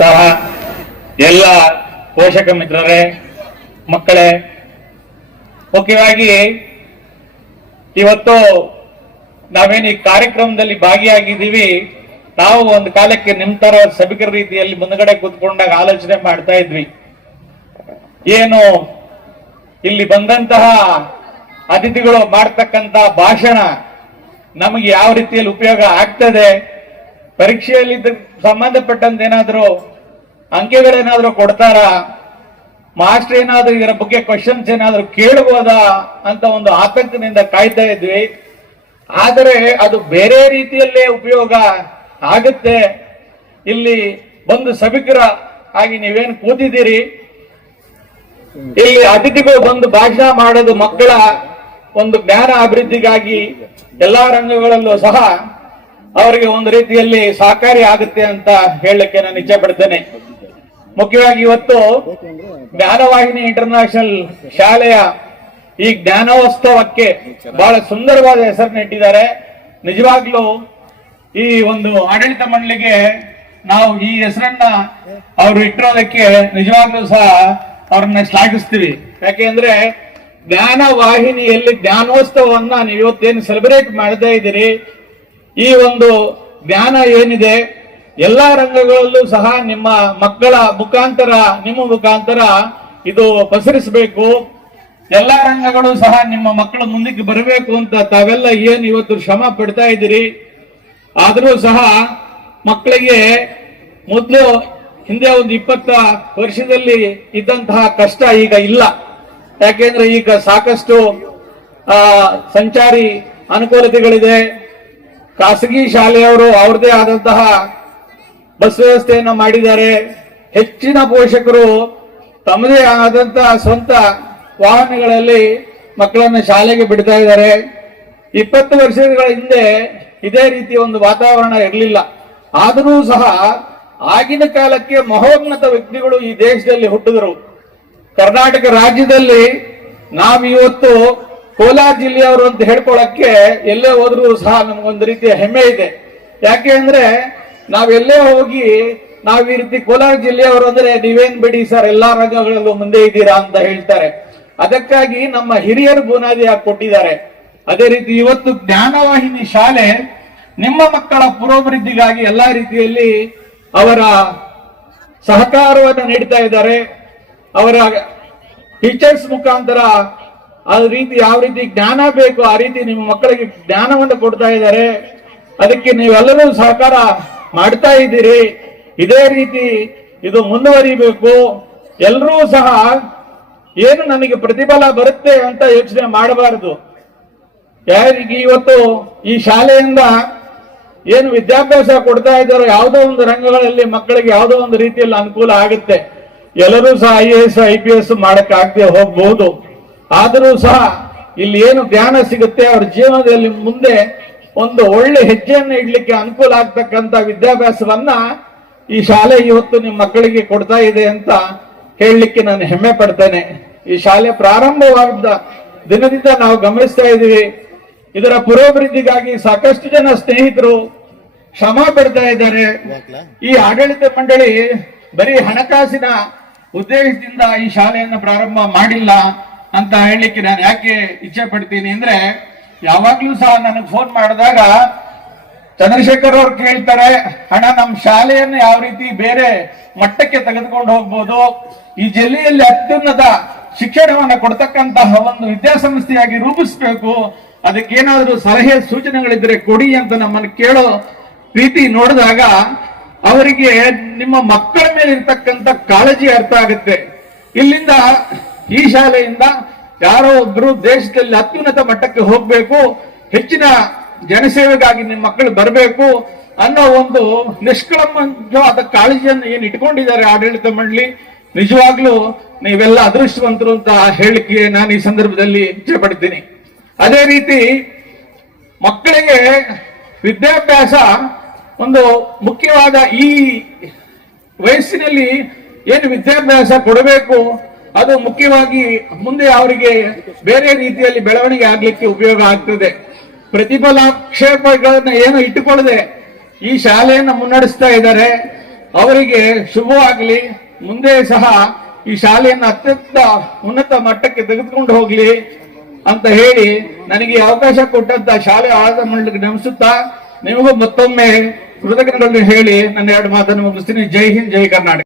ಸಹ ಎಲ್ಲ ಪೋಷಕ ಮಿತ್ರರೇ, ಮಕ್ಕಳೇ, ಮುಖ್ಯವಾಗಿ ಇವತ್ತು ನಾವೇನು ಈ ಕಾರ್ಯಕ್ರಮದಲ್ಲಿ ಭಾಗಿಯಾಗಿದ್ದೀವಿ, ನಾವು ಒಂದು ಕಾಲಕ್ಕೆ ನಿಮ್ ತರ ಸಭಿಕರ ರೀತಿಯಲ್ಲಿ ಮುಂದ್ಗಡೆ ಕೂತ್ಕೊಂಡಾಗ ಆಲೋಚನೆ ಮಾಡ್ತಾ ಇದ್ವಿ. ಏನು ಇಲ್ಲಿ ಬಂದಂತಹ ಅತಿಥಿಗಳು ಮಾಡ್ತಕ್ಕಂತ ಭಾಷಣ ನಮಗೆ ಯಾವ ರೀತಿಯಲ್ಲಿ ಉಪಯೋಗ ಆಗ್ತದೆ ಪರೀಕ್ಷೆಯಲ್ಲಿ ಸಂಬಂಧಪಟ್ಟಂತ ಏನಾದ್ರು ಅಂಕೆಗಳೇನಾದ್ರೂ ಕೊಡ್ತಾರ? ಮಾಸ್ಟರ್ ಏನಾದರೂ ಇದರ ಬಗ್ಗೆ ಕ್ವಶನ್ಸ್ ಏನಾದರೂ ಕೇಳಬಹುದಾ ಅಂತ ಒಂದು ಆತಂಕದಿಂದ ಕಾಯ್ತಾ ಇದ್ವಿ. ಆದರೆ ಅದು ಬೇರೆ ರೀತಿಯಲ್ಲೇ ಉಪಯೋಗ ಆಗುತ್ತೆ. ಇಲ್ಲಿ ಬಂದು ಸಭಿಕರ ಆಗಿ ನೀವೇನು ಕೂತಿದ್ದೀರಿ? ಇಲ್ಲಿ ಅತಿಥಿಗಳು ಬಂದು ಭಾಷಣ ಮಾಡೋದು ಮಕ್ಕಳ ಒಂದು ಜ್ಞಾನ ಅಭಿವೃದ್ಧಿಗಾಗಿ ಎಲ್ಲಾ ರಂಗಗಳಲ್ಲೂ ಸಹ ಅವರಿಗೆ ಒಂದು ರೀತಿಯಲ್ಲಿ ಸಹಕಾರಿ ಆಗುತ್ತೆ ಅಂತ ಹೇಳಲಿಕ್ಕೆ ನಾನು ಇಚ್ಛೆ ಪಡ್ತೇನೆ. ಮುಖ್ಯವಾಗಿ ಇವತ್ತು ಜ್ಞಾನವಾಹಿನಿ ಇಂಟರ್ನ್ಯಾಷನಲ್ ಶಾಲೆಯ ಈ ಜ್ಞಾನೋತ್ಸವಕ್ಕೆ ಬಹಳ ಸುಂದರವಾದ ಹೆಸರನ್ನ ಇಟ್ಟಿದ್ದಾರೆ. ನಿಜವಾಗ್ಲೂ ಈ ಒಂದು ಆಡಳಿತ ಮಂಡಳಿಗೆ ನಾವು ಈ ಹೆಸರನ್ನ ಅವರು ಇಟ್ಟಿರೋದಕ್ಕೆ ನಿಜವಾಗ್ಲೂ ಸಹ ಅವ್ರನ್ನ ಶ್ಲಾಘಿಸ್ತೀವಿ. ಯಾಕೆಂದ್ರೆ ಜ್ಞಾನ ವಾಹಿನಿಯಲ್ಲಿ ಜ್ಞಾನೋತ್ಸವವನ್ನ ನೀವು ಇವತ್ತೇನು ಸೆಲೆಬ್ರೇಟ್ ಮಾಡದೇ ಇದ್ದೀರಿ? ಈ ಒಂದು ಜ್ಞಾನ ಏನಿದೆ, ಎಲ್ಲ ರಂಗಗಳಲ್ಲೂ ಸಹ ನಿಮ್ಮ ಮಕ್ಕಳ ಮುಖಾಂತರ, ನಿಮ್ಮ ಮುಖಾಂತರ ಇದು ಪಸರಿಸಬೇಕು. ಎಲ್ಲ ರಂಗಗಳು ಸಹ ನಿಮ್ಮ ಮಕ್ಕಳ ಮುಂದಕ್ಕೆ ಬರಬೇಕು ಅಂತ ತಾವೆಲ್ಲ ಏನು ಇವತ್ತು ಶ್ರಮ ಪಡ್ತಾ ಇದ್ದೀರಿ? ಆದರೂ ಸಹ ಮಕ್ಕಳಿಗೆ ಮೊದಲು ಹಿಂದೆ ಒಂದು ಇಪ್ಪತ್ತ ವರ್ಷದಲ್ಲಿ ಇದ್ದಂತಹ ಕಷ್ಟ ಈಗ ಇಲ್ಲ. ಯಾಕೆಂದ್ರೆ ಈಗ ಸಾಕಷ್ಟು ಸಂಚಾರಿ ಅನುಕೂಲತೆಗಳಿದೆ. ಖಾಸಗಿ ಶಾಲೆಯವರು ಅವ್ರದೇ ಆದಂತಹ ಬಸ್ ವ್ಯವಸ್ಥೆಯನ್ನು ಮಾಡಿದ್ದಾರೆ. ಹೆಚ್ಚಿನ ಪೋಷಕರು ತಮ್ಮದೇ ಆದಂತಹ ಸ್ವಂತ ವಾಹನಗಳಲ್ಲಿ ಮಕ್ಕಳನ್ನು ಶಾಲೆಗೆ ಬಿಡ್ತಾ ಇದ್ದಾರೆ. ಇಪ್ಪತ್ತು ವರ್ಷಗಳ ಹಿಂದೆ ಇದೇ ರೀತಿಯ ಒಂದು ವಾತಾವರಣ ಇರಲಿಲ್ಲ. ಆದರೂ ಸಹ ಆಗಿನ ಕಾಲಕ್ಕೆ ಮಹೋನ್ನತ ವ್ಯಕ್ತಿಗಳು ಈ ದೇಶದಲ್ಲಿ ಹುಟ್ಟಿದರು. ಕರ್ನಾಟಕ ರಾಜ್ಯದಲ್ಲಿ ನಾವು ಇವತ್ತು ಕೋಲಾರ ಜಿಲ್ಲೆಯವರು ಅಂತ ಹೇಳ್ಕೊಳಕ್ಕೆ ಎಲ್ಲೇ ಹೋದ್ರೂ ಸಹ ನಮ್ಗೊಂದು ರೀತಿಯ ಹೆಮ್ಮೆ ಇದೆ. ಯಾಕೆ ಅಂದ್ರೆ ನಾವೆಲ್ಲೇ ಹೋಗಿ ನಾವ್ ಈ ರೀತಿ ಕೋಲಾರ ಜಿಲ್ಲೆಯವರು ಅಂದ್ರೆ ನೀವೇನ್ ಬಿಡಿ ಸರ್, ಎಲ್ಲಾ ರಂಗಗಳಲ್ಲೂ ಮುಂದೆ ಇದ್ದೀರಾ ಅಂತ ಹೇಳ್ತಾರೆ. ಅದಕ್ಕಾಗಿ ನಮ್ಮ ಹಿರಿಯರು ಬುನಾದಿ ಕೊಟ್ಟಿದ್ದಾರೆ? ಅದೇ ರೀತಿ ಇವತ್ತು ಜ್ಞಾನವಾಹಿನಿ ಶಾಲೆ ನಿಮ್ಮ ಮಕ್ಕಳ ಪುರೋಭಿವೃದ್ಧಿಗಾಗಿ ಎಲ್ಲಾ ರೀತಿಯಲ್ಲಿ ಅವರ ಸಹಕಾರವನ್ನು ನೀಡ್ತಾ ಇದ್ದಾರೆ. ಅವರ ಟೀಚರ್ಸ್ ಮುಖಾಂತರ ಆ ರೀತಿ ಯಾವ ರೀತಿ ಜ್ಞಾನ ಬೇಕು, ಆ ರೀತಿ ನಿಮ್ಮ ಮಕ್ಕಳಿಗೆ ಜ್ಞಾನವನ್ನು ಕೊಡ್ತಾ ಇದ್ದಾರೆ. ಅದಕ್ಕೆ ನೀವೆಲ್ಲರೂ ಸಹಕಾರ ಮಾಡ್ತಾ ಇದ್ದೀರಿ. ಇದೇ ರೀತಿ ಇದು ಮುಂದುವರಿಬೇಕು. ಎಲ್ಲರೂ ಸಹ ಏನು ನನಗೆ ಪ್ರತಿಫಲ ಬರುತ್ತೆ ಅಂತ ಯೋಚನೆ ಮಾಡಬಾರದು. ಯಾರಿಗೆ ಇವತ್ತು ಈ ಶಾಲೆಯಿಂದ ಏನು ವಿದ್ಯಾಭ್ಯಾಸ ಕೊಡ್ತಾ ಇದ್ದಾರೋ ಯಾವುದೋ ಒಂದು ರಂಗಗಳಲ್ಲಿ ಮಕ್ಕಳಿಗೆ ಯಾವುದೋ ಒಂದು ರೀತಿಯಲ್ಲಿ ಅನುಕೂಲ ಆಗುತ್ತೆ. ಎಲ್ಲರೂ ಸಹ I A S, I P S ಮಾಡಕ್ಕಾಗದೆ ಹೋಗ್ಬಹುದು ಆದರೂ ಸಹ ಇಲ್ಲಿ ಏನು ಜ್ಞಾನ ಸಿಗುತ್ತೆ ಅವ್ರ ಜೀವನದಲ್ಲಿ ಮುಂದೆ ಒಂದು ಒಳ್ಳೆ ಹೆಜ್ಜೆಯನ್ನು ಇಡ್ಲಿಕ್ಕೆ ಅನುಕೂಲ ಆಗ್ತಕ್ಕಂಥ ವಿದ್ಯಾಭ್ಯಾಸವನ್ನ ಈ ಶಾಲೆ ಇವತ್ತು ನಿಮ್ಮ ಮಕ್ಕಳಿಗೆ ಕೊಡ್ತಾ ಇದೆ ಅಂತ ಹೇಳಲಿಕ್ಕೆ ನಾನು ಹೆಮ್ಮೆ ಪಡ್ತೇನೆ. ಈ ಶಾಲೆ ಪ್ರಾರಂಭವಾದ ದಿನದಿಂದ ನಾವು ಗಮನಿಸ್ತಾ ಇದ್ದೀವಿ. ಇದರ ಪುರೋಭಿವೃದ್ಧಿಗಾಗಿ ಸಾಕಷ್ಟು ಜನ ಸ್ನೇಹಿತರು ಶ್ರಮ ಪಡ್ತಾ ಇದ್ದಾರೆ. ಈ ಆಡಳಿತ ಮಂಡಳಿ ಬರೀ ಹಣಕಾಸಿನ ಉದ್ದೇಶದಿಂದ ಈ ಶಾಲೆಯನ್ನು ಪ್ರಾರಂಭ ಮಾಡಿಲ್ಲ. ಅಂತ ಹೇಳಲಿಕ್ಕೆ ನಾನು ಯಾಕೆ ಇಚ್ಛೆ ಪಡ್ತೀನಿ ಅಂದ್ರೆ ಯಾವಾಗ್ಲೂ ಸಹ ನನಗೆ ಫೋನ್ ಮಾಡಿದಾಗ ಚಂದ್ರಶೇಖರ್ ಅವ್ರು ಕೇಳ್ತಾರೆ ಹಣ ನಮ್ಮ ಶಾಲೆಯನ್ನು ಯಾವ ರೀತಿ ಬೇರೆ ಮಟ್ಟಕ್ಕೆ ತೆಗೆದುಕೊಂಡು ಹೋಗ್ಬೋದು? ಈ ಜಿಲ್ಲೆಯಲ್ಲಿ ಅತ್ಯುನ್ನತ ಶಿಕ್ಷಣವನ್ನು ಕೊಡ್ತಕ್ಕಂತಹ ಒಂದು ವಿದ್ಯಾಸಂಸ್ಥೆಯಾಗಿ ರೂಪಿಸಬೇಕು. ಅದಕ್ಕೇನಾದ್ರೂ ಸಲಹೆ ಸೂಚನೆಗಳಿದ್ರೆ ಕೊಡಿ ಅಂತ ನಮ್ಮನ್ನು ಕೇಳೋ ರೀತಿ ನೋಡಿದಾಗ ಅವರಿಗೆ ನಿಮ್ಮ ಮಕ್ಕಳ ಮೇಲೆ ಇರ್ತಕ್ಕಂಥ ಕಾಳಜಿ ಅರ್ಥ ಆಗುತ್ತೆ. ಇಲ್ಲಿಂದ ಈ ಶಾಲೆಯಿಂದ ಯಾರೋ ಒಬ್ರು ದೇಶದಲ್ಲಿ ಅತ್ಯುನ್ನತ ಮಟ್ಟಕ್ಕೆ ಹೋಗ್ಬೇಕು, ಹೆಚ್ಚಿನ ಜನಸೇವೆಗಾಗಿ ನಿಮ್ಮ ಮಕ್ಕಳು ಬರಬೇಕು ಅನ್ನೋ ಒಂದು ನಿಷ್ಕಳಂಕವಾದ ಕಾಳಜಿಯನ್ನು ಏನು ಇಟ್ಕೊಂಡಿದ್ದಾರೆ ಆಡಳಿತ ಮಂಡಳಿ, ನಿಜವಾಗ್ಲೂ ನೀವೆಲ್ಲ ಅದೃಷ್ಟವಂತರು ಅಂತ ಹೇಳಿಕೆ ನಾನು ಈ ಸಂದರ್ಭದಲ್ಲಿ ಇಚ್ಛೆ ಪಡ್ತೀನಿ ಅದೇ ರೀತಿ ಮಕ್ಕಳಿಗೆ ವಿದ್ಯಾಭ್ಯಾಸ ಒಂದು ಮುಖ್ಯವಾದ ಈ ವಯಸ್ಸಿನಲ್ಲಿ ಏನು ವಿದ್ಯಾಭ್ಯಾಸ ಕೊಡಬೇಕು ಅದು ಮುಖ್ಯವಾಗಿ ಮುಂದೆ ಅವರಿಗೆ ಬೇರೆ ರೀತಿಯಲ್ಲಿ ಬೆಳವಣಿಗೆ ಆಗ್ಲಿಕ್ಕೆ ಉಪಯೋಗ ಆಗ್ತದೆ. ಪ್ರತಿಫಲಾಕ್ಷೇಪಗಳನ್ನ ಏನು ಇಟ್ಟುಕೊಳ್ಳದೆ ಈ ಶಾಲೆಯನ್ನು ಮುನ್ನಡೆಸ್ತಾ ಇದ್ದಾರೆ. ಅವರಿಗೆ ಶುಭವಾಗಲಿ. ಮುಂದೆ ಸಹ ಈ ಶಾಲೆಯನ್ನು ಅತ್ಯಂತ ಉನ್ನತ ಮಟ್ಟಕ್ಕೆ ತೆಗೆದುಕೊಂಡು ಹೋಗ್ಲಿ ಅಂತ ಹೇಳಿ ನನಗೆ ಅವಕಾಶ ಕೊಟ್ಟಂತ ಶಾಲೆ ಆಡಳಿತ ಮಂಡಳಿಗೆ ನಮಿಸುತ್ತಾ ನಿಮಗೂ ಮತ್ತೊಮ್ಮೆ ಕೃತಜ್ಞತೆಗಳನ್ನು ಹೇಳಿ ನನ್ನ ಎರಡು ಮಾತನ್ನು ಮುಗಿಸ್ತೀನಿ. ಜೈ ಹಿಂದ್, ಜೈ ಕರ್ನಾಟಕ.